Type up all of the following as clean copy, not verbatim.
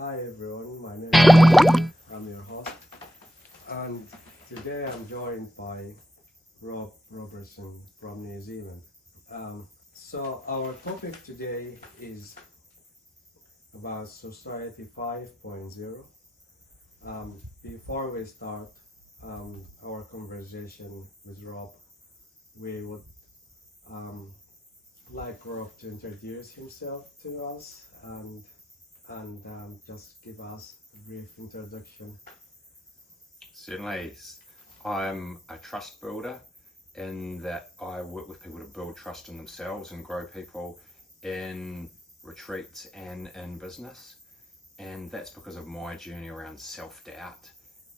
Hi everyone, my name is I'm your host, and today I'm joined by Rob Robertson from New Zealand. So our topic today is about Society 5.0. Before we start our conversation with Rob, we would like Rob to introduce himself to us and just give us a brief introduction. Certainly. I'm a trust builder in that I work with people to build trust in themselves and grow people in retreats and in business. And that's because of my journey around self-doubt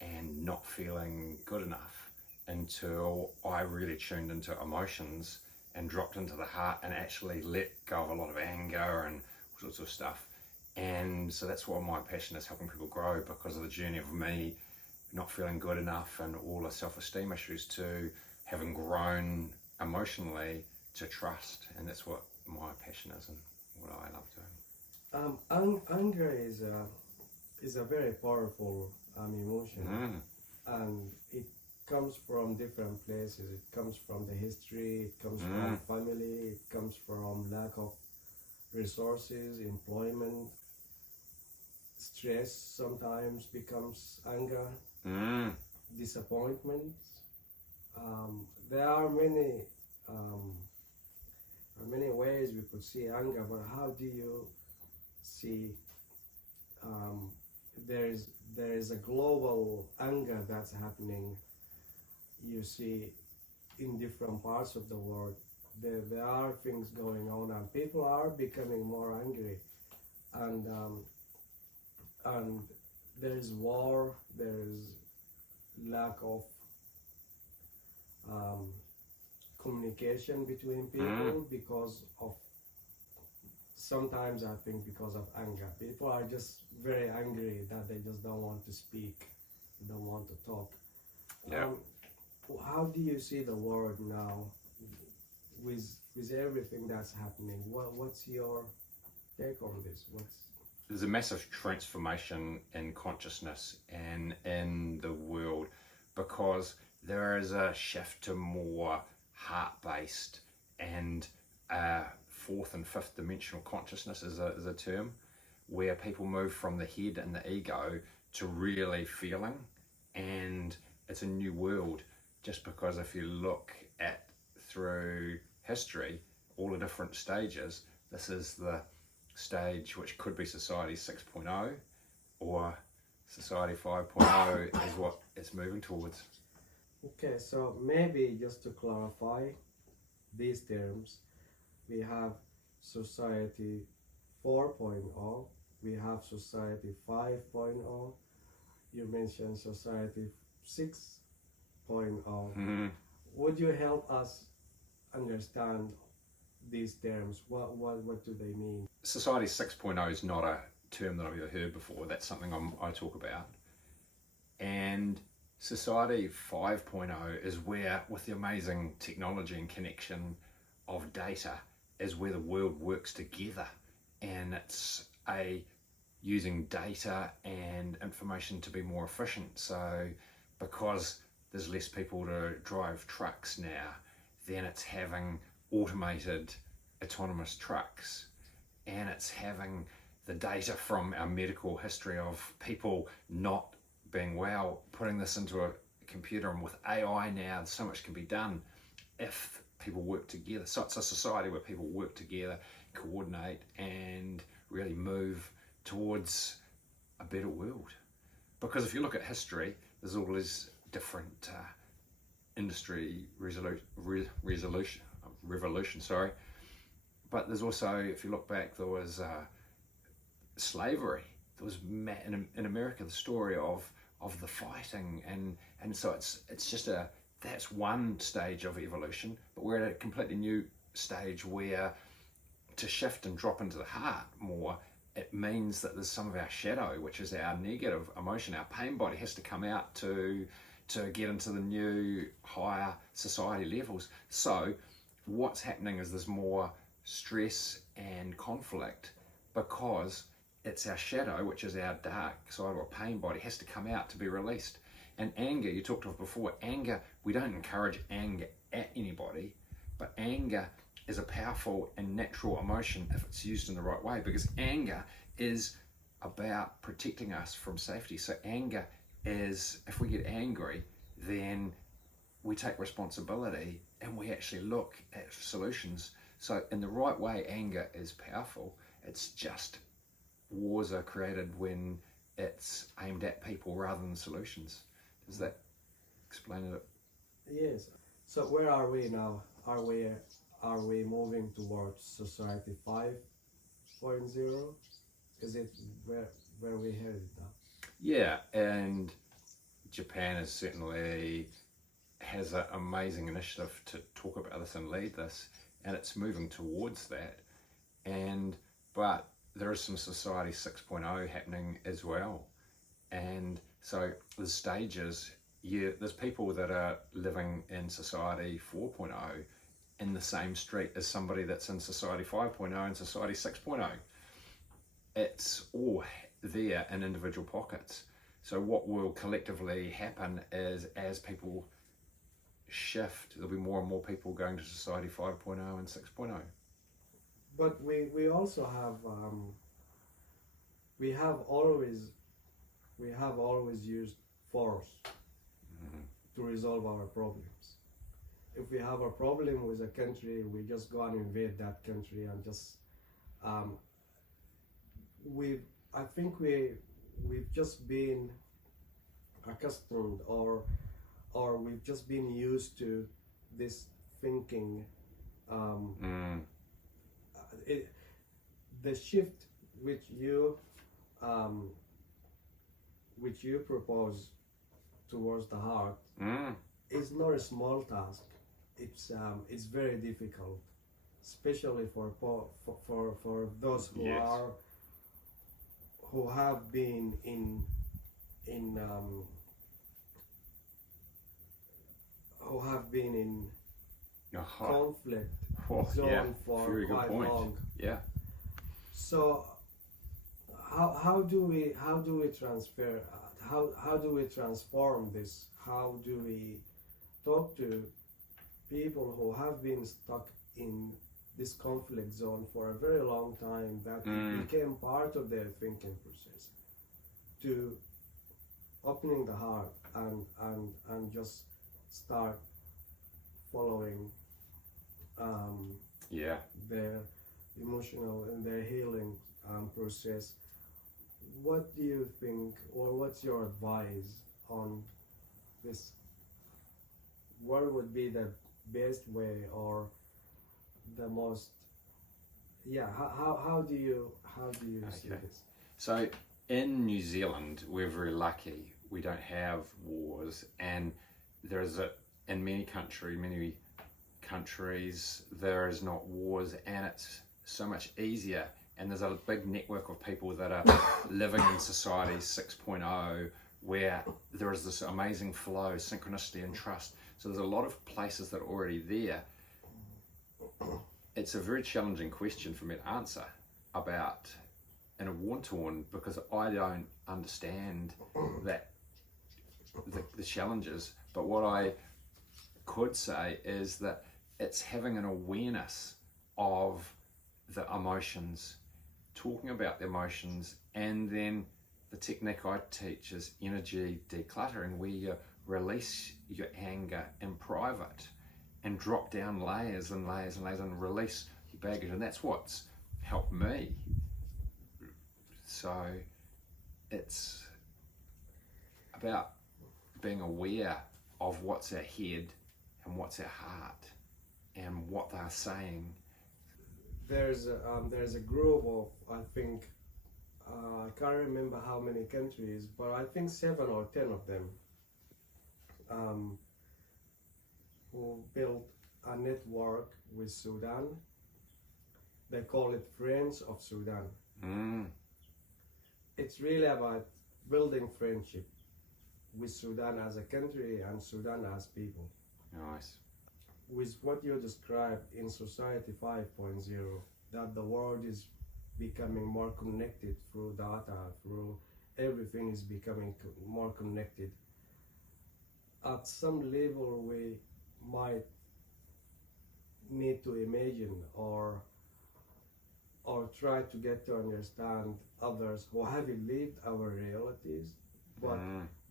and not feeling good enough until I really tuned into emotions and dropped into the heart and actually let go of a lot of anger and all sorts of stuff. And so that's what my passion is, helping people grow because of the journey of me not feeling good enough and all the self-esteem issues to having grown emotionally to trust. And that's what my passion is and what I love doing. Anger is a very powerful emotion, and it comes from different places. It comes from the history, it comes from family, it comes from lack of resources, employment. Stress sometimes becomes anger, disappointment. There are many ways we could see anger, but how do you see there is a global anger that's happening? You see in different parts of the world there are things going on and people are becoming more angry, and there's war, there's lack of communication between people because of, sometimes I think because of anger. People are just very angry that they just don't want to speak, don't want to talk. How do you see the world now with everything that's happening? What's your take on this? There's a massive transformation in consciousness and in the world because there is a shift to more heart-based and fourth and fifth dimensional consciousness is a term where people move from the head and the ego to really feeling, and it's a new world. Just because if you look at through history all the different stages, this is the stage which could be Society 6.0 or Society 5.0 is what it's moving towards. Okay, so maybe just to clarify these terms, we have Society 4.0, we have Society 5.0, you mentioned Society 6.0. Would you help us understand these terms? What do they mean? Society 6.0 is not a term that I've ever heard before. That's something I talk about. And Society 5.0 is where, with the amazing technology and connection of data, is where the world works together. And it's using data and information to be more efficient. So because there's less people to drive trucks now, then it's having automated autonomous trucks, and it's having the data from our medical history of people not being well, putting this into a computer, and with AI now so much can be done if people work together. So it's a society where people work together, coordinate, and really move towards a better world. Because if you look at history, there's all these different industry revolution, but there's also, if you look back, there was slavery. There was in America the story of the fighting, and so it's just that's one stage of evolution, but we're at a completely new stage where to shift and drop into the heart more, it means that there's some of our shadow, which is our negative emotion, our pain body, has to come out to get into the new higher society levels. So what's happening is there's more stress and conflict because it's our shadow, which is our dark side or pain body, has to come out to be released. And anger, you talked of before, anger, we don't encourage anger at anybody, but anger is a powerful and natural emotion if it's used in the right way, because anger is about protecting us from safety. So anger is, if we get angry, then we take responsibility and we actually look at solutions. So in the right way, anger is powerful. It's just wars are created when it's aimed at people rather than solutions. Does that explain it? Yes. So where are we now? Are we moving towards society 5.0? Is it where we headed now? Yeah, and Japan is certainly has an amazing initiative to talk about this and lead this, and it's moving towards that. But there is some society 6.0 happening as well, and so the stages. Yeah, there's people that are living in society 4.0 in the same street as somebody that's in society 5.0 and society 6.0. It's all there in individual pockets. So what will collectively happen is, as people shift, there'll be more and more people going to society 5.0 and 6.0. But we also have we have always used force to resolve our problems. If we have a problem with a country, we just go and invade that country and just I think we've just been accustomed or we've just been used to this thinking. The shift which you propose towards the heart is not a small task. It's very difficult, especially for those who Yes. who have been in conflict zone for very good quite point. long. Yeah. So how do we transfer how do we transform this? How do we talk to people who have been stuck in this conflict zone for a very long time, that it became part of their thinking process, to opening the heart and just start following their emotional and their healing process? What do you think, or what's your advice on this? What would be the best way, or the most? Yeah, how do you see this? So in New Zealand, we're very lucky. We don't have wars, and in many countries there is not wars, and it's so much easier. And there's a big network of people that are living in society 6.0, where there is this amazing flow, synchronicity and trust. So there's a lot of places that are already there. It's a very challenging question for me to answer about in a war-torn, because I don't understand that the challenges. But what I could say is that it's having an awareness of the emotions, talking about the emotions, and then the technique I teach is energy decluttering, where you release your anger in private and drop down layers and layers and layers and release your baggage. And that's what's helped me. So it's about being aware of what's our head and what's our heart and what they're saying. There's a group of, I think, I can't remember how many countries, but I think 7 or 10 of them, who built a network with Sudan. They call it Friends of Sudan. It's really about building friendship with Sudan as a country and Sudan as people. Nice. With what you described in Society 5.0, that the world is becoming more connected through data, through everything is becoming more connected. At some level, we might need to imagine or try to get to understand others who haven't lived our realities, but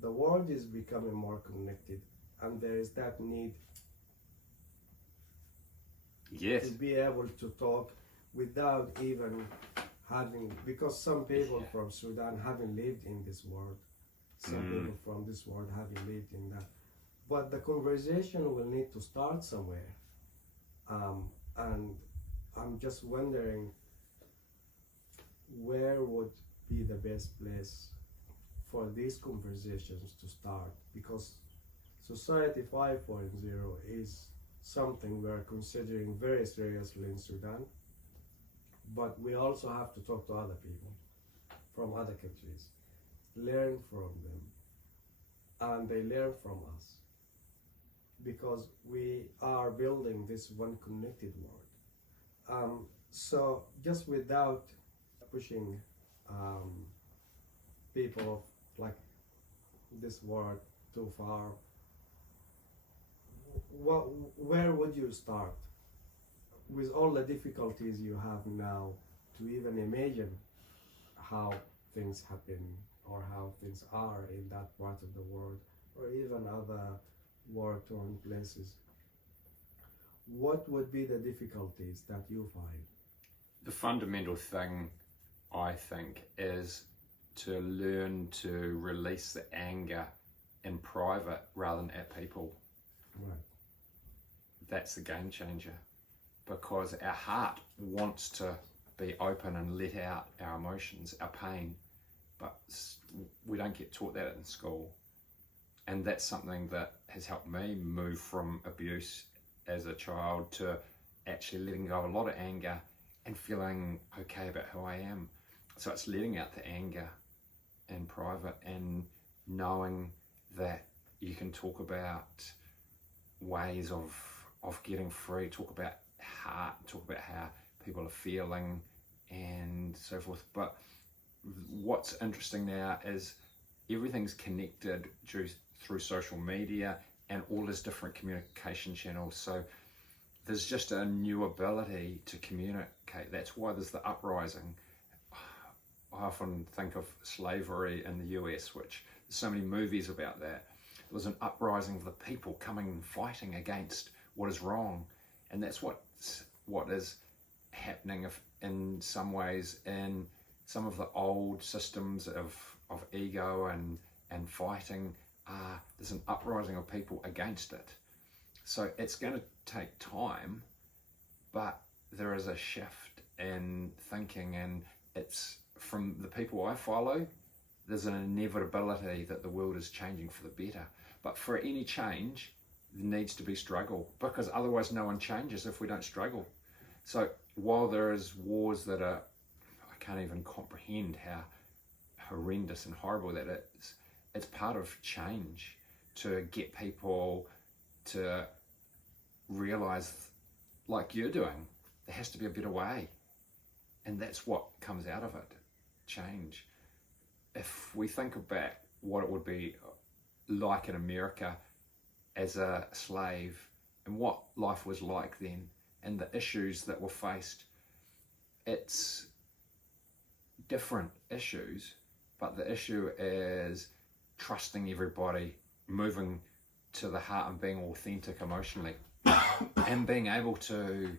the world is becoming more connected, and there is that need Yes. to be able to talk without even having, because some people from Sudan haven't lived in this world, some people from this world haven't lived in that, but the conversation will need to start somewhere, and I'm just wondering where would be the best place for these conversations to start, because Society 5.0 is something we are considering very seriously in Sudan, but we also have to talk to other people from other countries, learn from them, and they learn from us, because we are building this one connected world. So just without pushing people like this word too far, where would you start with all the difficulties you have now to even imagine how things happen or how things are in that part of the world or even other war-torn places? What would be the difficulties that you find? The fundamental thing, I think, is to learn to release the anger in private rather than at people. Right. That's the game changer, because our heart wants to be open and let out our emotions, our pain, but we don't get taught that in school. And that's something that has helped me move from abuse as a child to actually letting go of a lot of anger and feeling okay about who I am. So it's letting out the anger in private and knowing that you can talk about ways of getting free, talk about heart, talk about how people are feeling and so forth. But what's interesting now is everything's connected through social media and all these different communication channels. So there's just a new ability to communicate. That's why there's the uprising. I often think of slavery in the US, which there's so many movies about that. There was an uprising of the people coming and fighting against what is wrong. And that's what is happening in some ways in some of the old systems of ego and fighting. There's an uprising of people against it. So it's going to take time, but there is a shift in thinking, and it's from the people I follow, there's an inevitability that the world is changing for the better. But for any change, there needs to be struggle, because otherwise no one changes if we don't struggle. So while there is wars that are, I can't even comprehend how horrendous and horrible that is, it's part of change to get people to realize, like you're doing, there has to be a better way. And that's what comes out of it, change. If we think about what it would be like in America as a slave and what life was like then and the issues that were faced, it's different issues, but the issue is trusting everybody, moving to the heart and being authentic emotionally and being able to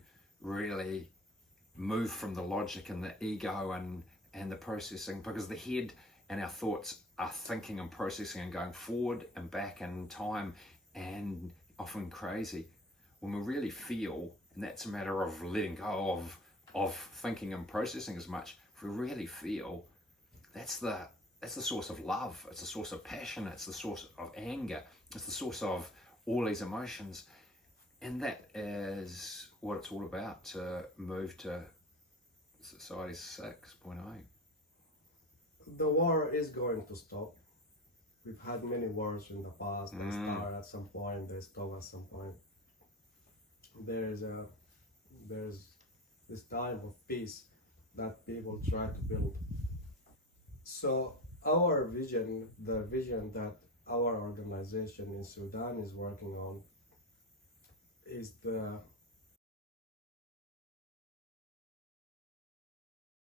really move from the logic and the ego and the processing, because the head and our thoughts are thinking and processing and going forward and back in time and often crazy. When we really feel, and that's a matter of letting go of thinking and processing as much, if we really feel, that's the source of love, it's the source of passion, it's the source of anger, it's the source of all these emotions. And that is what it's all about, to move to Society 6.0. The war is going to stop. We've had many wars in the past. They start at some point, they stop at some point. There's this time of peace that people try to build. So our vision, the vision that our organization in Sudan is working on, is the